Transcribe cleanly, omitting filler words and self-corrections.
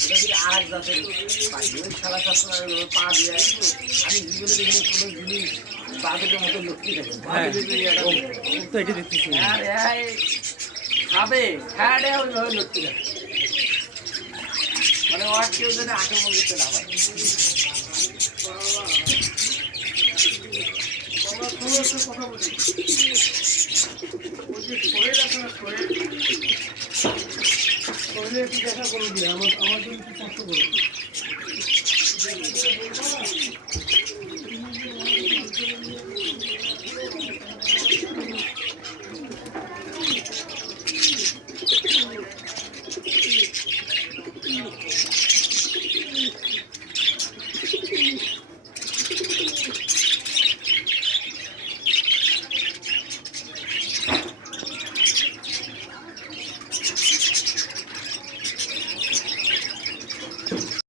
এটা যদি আর এক জাতের পাখি ওই সারা সবসময় পা দিয়ে আমি জীবনে দেখিনি কোনো জিনিস বাদুকের মতো লক্ষ্মী থাকে তো এটা দেখতেছি আর খাবে খায় ওইভাবে লক্ষ্মী থাকে মানে ওর কেউ যেন আক্রমণ করতে না পারে কথা বলি ওই যে শরীর আছে না শরীরে একটু দেখা করে দিয়ে আমার জন্য একটু কষ্ট করে